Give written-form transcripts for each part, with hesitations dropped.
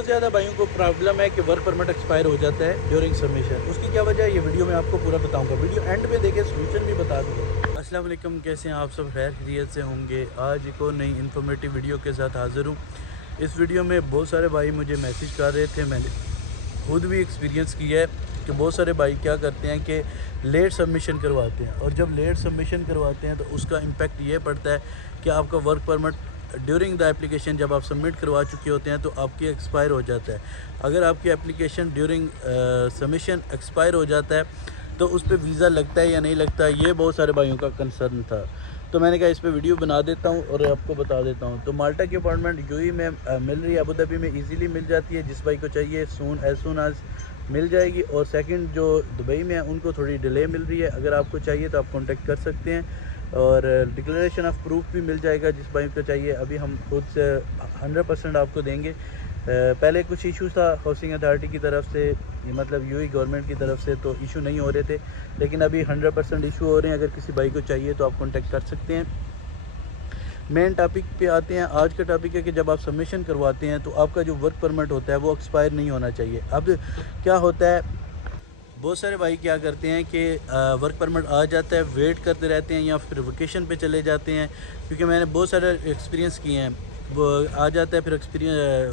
بہت زیادہ بھائیوں کو پرابلم ہے کہ ورک پرمٹ ایکسپائر ہو جاتا ہے ڈیورنگ سبمیشن. اس کی کیا وجہ ہے یہ ویڈیو میں آپ کو پورا بتاؤں گا. ویڈیو اینڈ پہ دیکھیں, سولوشن بھی بتا دوں گا. السلام علیکم, کیسے ہیں آپ سب؟ خیر خیریت سے ہوں گے. آج ایک اور نئی انفارمیٹیو ویڈیو کے ساتھ حاضر ہوں. اس ویڈیو میں بہت سارے بھائی مجھے میسیج کر رہے تھے. میں نے خود بھی ایکسپیرینس کیا ہے کہ بہت سارے بھائی کیا کرتے ہیں کہ لیٹ سبمیشن کرواتے ہیں, اور جب لیٹ سبمیشن کرواتے ہیں تو اس کا امپیکٹ یہ پڑتا ہے کہ آپ کا work permit during the application جب آپ سبمٹ کروا چکے ہوتے ہیں تو آپ کی ایکسپائر ہو جاتا ہے. اگر آپ کی اپلیکیشن ڈیورنگ سبمیشن ایکسپائر ہو جاتا ہے تو اس پہ ویزا لگتا ہے یا نہیں لگتا ہے, یہ بہت سارے بھائیوں کا کنسرن تھا. تو میں نے کہا اس پہ ویڈیو بنا دیتا ہوں اور آپ کو بتا دیتا ہوں. تو مالٹا کی اپارٹمنٹ UAE میں مل رہی ہے, ابو ظبی میں ایزیلی مل جاتی ہے. جس بھائی کو چاہیے ایز سون ایز مل جائے گی. اور سیکنڈ جو دبئی میں ہیں ان کو تھوڑی ڈیلے مل رہی ہے. اگر آپ کو چاہیے تو آپ کانٹیکٹ کر سکتے ہیں, اور ڈکلیریشن آف پروف بھی مل جائے گا جس بھائی کو چاہیے. ابھی ہم خود سے 100% آپ کو دیں گے. پہلے کچھ ایشوز تھا ہاؤسنگ اتھارٹی کی طرف سے, مطلب UAE گورنمنٹ کی طرف سے, تو ایشو نہیں ہو رہے تھے, لیکن ابھی 100% ایشو ہو رہے ہیں. اگر کسی بھائی کو چاہیے تو آپ کانٹیکٹ کر سکتے ہیں. مین ٹاپک پہ آتے ہیں. آج کا ٹاپک ہے کہ جب آپ سبمیشن کرواتے ہیں تو آپ کا جو ورک پرمٹ ہوتا ہے وہ ایکسپائر نہیں ہونا چاہیے. اب کیا ہوتا ہے, بہت سارے بھائی کیا کرتے ہیں کہ ورک پرمٹ آ جاتا ہے, ویٹ کرتے رہتے ہیں یا پھر ویکیشن پہ چلے جاتے ہیں. کیونکہ میں نے بہت سارے ایکسپیرینس کیے ہیں. وہ آ جاتا ہے پھر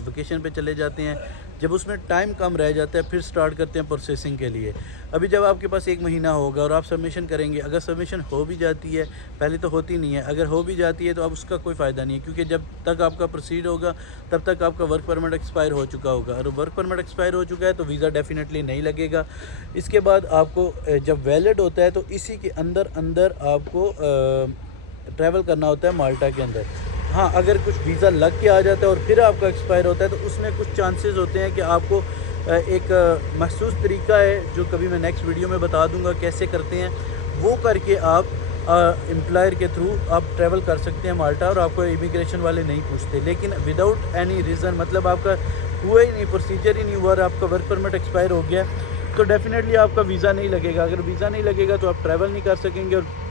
ویکیشن پہ چلے جاتے ہیں. جب اس میں ٹائم کم رہ جاتا ہے پھر سٹارٹ کرتے ہیں پروسیسنگ کے لیے. ابھی جب آپ کے پاس 1 مہینہ ہوگا اور آپ سبمیشن کریں گے, اگر سبمیشن ہو بھی جاتی ہے, پہلے تو ہوتی نہیں ہے, اگر ہو بھی جاتی ہے تو اب اس کا کوئی فائدہ نہیں ہے, کیونکہ جب تک آپ کا پروسیڈ ہوگا تب تک آپ کا ورک پرمٹ ایکسپائر ہو چکا ہوگا. اور ورک پرمٹ ایکسپائر ہو چکا ہے تو ویزا ڈیفینیٹلی نہیں لگے گا. اس کے بعد آپ کو جب ویلڈ ہوتا ہے تو اسی کے اندر آپ کو ٹریول کرنا ہوتا ہے مالٹا کے اندر. ہاں, اگر کچھ ویزا لگ کے آ جاتا ہے اور پھر آپ کا ایکسپائر ہوتا ہے تو اس میں کچھ چانسز ہوتے ہیں کہ آپ کو ایک محسوس طریقہ ہے جو کبھی میں نیکسٹ ویڈیو میں بتا دوں گا کیسے کرتے ہیں, وہ کر کے آپ امپلائر کے تھرو آپ ٹریول کر سکتے ہیں مالٹا, اور آپ کو امیگریشن والے نہیں پوچھتے. لیکن وداؤٹ اینی ریزن, مطلب آپ کا ہوا ہی نہیں, پروسیجر ہی نہیں ہوا اور آپ کا ورک پرمٹ ایکسپائر ہو گیا تو ڈیفینیٹلی آپ کا ویزا نہیں لگے گا. اگر ویزا نہیں لگے گا تو آپ ٹریول نہیں کر سکیں گے اور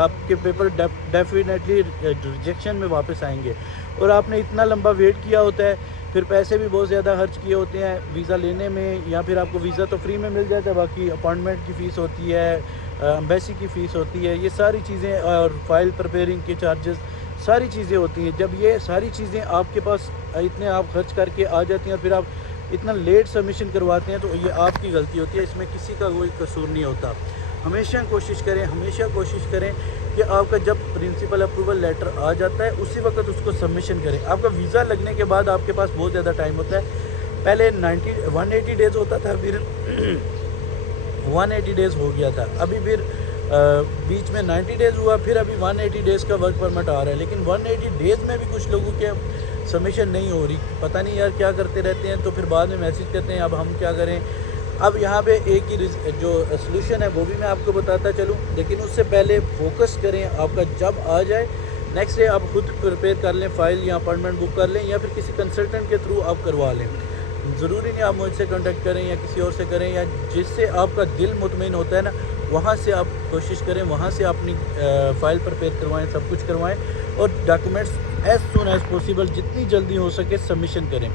آپ کے پیپر ڈیفینیٹلی ریجیکشن میں واپس آئیں گے. اور آپ نے اتنا لمبا ویٹ کیا ہوتا ہے, پھر پیسے بھی بہت زیادہ خرچ کیے ہوتے ہیں ویزا لینے میں, یا پھر آپ کو ویزا تو فری میں مل جاتا ہے, باقی اپائنٹمنٹ کی فیس ہوتی ہے, ایمبیسی کی فیس ہوتی ہے, یہ ساری چیزیں, اور فائل پریپیرنگ کے چارجز, ساری چیزیں ہوتی ہیں. جب یہ ساری چیزیں آپ کے پاس اتنے آپ خرچ کر کے آ جاتی ہیں اور پھر آپ اتنا لیٹ سبمیشن کرواتے ہیں تو یہ آپ کی غلطی ہوتی ہے. اس میں کسی کا کوئی قصور نہیں ہوتا. ہمیشہ کوشش کریں کہ آپ کا جب پرنسپل اپروول لیٹر آ جاتا ہے اسی وقت اس کو سبمیشن کریں. آپ کا ویزا لگنے کے بعد آپ کے پاس بہت زیادہ ٹائم ہوتا ہے. پہلے 180 ڈیز ہوتا تھا, پھر 180 ڈیز ہو گیا تھا, ابھی پھر بیچ میں 90 ڈیز ہوا, پھر ابھی 180 ڈیز کا ورک پرمٹ آ رہا ہے. لیکن 180 ڈیز میں بھی کچھ لوگوں کے سبمیشن نہیں ہو رہی, پتہ نہیں یار کیا کرتے رہتے ہیں. تو پھر بعد میں میسیج کرتے ہیں اب ہم کیا کریں. اب یہاں پہ ایک ہی جو سلوشن ہے وہ بھی میں آپ کو بتاتا چلوں, لیکن اس سے پہلے فوکس کریں. آپ کا جب آ جائے نیکسٹ ڈے آپ خود پریپیئر کر لیں فائل, یا اپائنٹمنٹ بک کر لیں, یا پھر کسی کنسلٹنٹ کے تھرو آپ کروا لیں. ضروری نہیں آپ مجھ سے کانٹیکٹ کریں یا کسی اور سے کریں, یا جس سے آپ کا دل مطمئن ہوتا ہے نا وہاں سے آپ کوشش کریں, وہاں سے اپنی فائل پریپیئر کروائیں, سب کچھ کروائیں, اور documents as soon as possible جتنی جلدی ہو سکے سبمیشن کریں.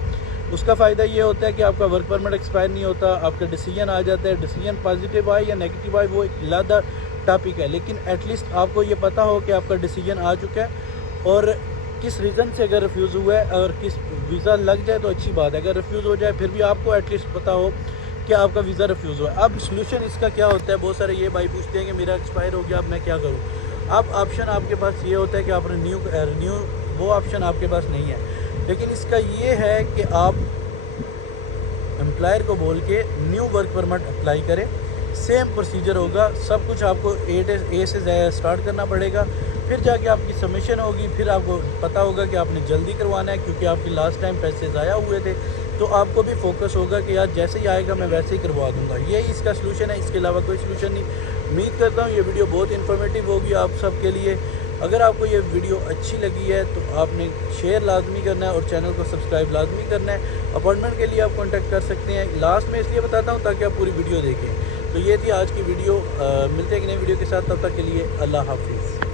اس کا فائدہ یہ ہوتا ہے کہ آپ کا ورک پرمٹ ایکسپائر نہیں ہوتا, آپ کا ڈیسیجن آ جاتا ہے. ڈیسیجن پازیٹیو آئے یا نیگیٹیو آئے وہ ایک علیحدہ ٹاپک ہے, لیکن ایٹ لیسٹ آپ کو یہ پتہ ہو کہ آپ کا ڈیسیجن آ چکا ہے, اور کس ریزن سے اگر ریفیوز ہوا ہے, اور کس ویزا لگ جائے تو اچھی بات ہے, اگر ریفیوز ہو جائے پھر بھی آپ کو ایٹ لیسٹ پتہ ہو کہ آپ کا ویزا ریفیوز ہوا ہے. اب سلوشن اس کا کیا ہوتا ہے, بہت سارے یہ بھائی پوچھتے ہیں کہ میرا ایکسپائر ہو گیا اب میں کیا کروں. اب آپشن آپ کے پاس یہ ہوتا ہے کہ آپ رینیو, وہ آپشن آپ کے پاس نہیں ہے. لیکن اس کا یہ ہے کہ آپ امپلائر کو بول کے نیو ورک پرمٹ اپلائی کریں. سیم پروسیجر ہوگا, سب کچھ آپ کو اے سے سٹارٹ کرنا پڑے گا, پھر جا کے آپ کی سبمیشن ہوگی. پھر آپ کو پتہ ہوگا کہ آپ نے جلدی کروانا ہے کیونکہ آپ کی لاسٹ ٹائم پیسے ضائع ہوئے تھے, تو آپ کو بھی فوکس ہوگا کہ یار جیسے ہی آئے گا میں ویسے ہی کروا دوں گا. یہی اس کا سلوشن ہے, اس کے علاوہ کوئی سلوشن نہیں. امید کرتا ہوں یہ ویڈیو بہت انفارمیٹیو ہوگی آپ سب کے لیے. اگر آپ کو یہ ویڈیو اچھی لگی ہے تو آپ نے شیئر لازمی کرنا ہے اور چینل کو سبسکرائب لازمی کرنا ہے. اپائنٹمنٹ کے لیے آپ کانٹیکٹ کر سکتے ہیں. لاسٹ میں اس لیے بتاتا ہوں تاکہ آپ پوری ویڈیو دیکھیں. تو یہ تھی آج کی ویڈیو, ملتے ہیں ایک نئی ویڈیو کے ساتھ, تب تک کے لیے اللہ حافظ.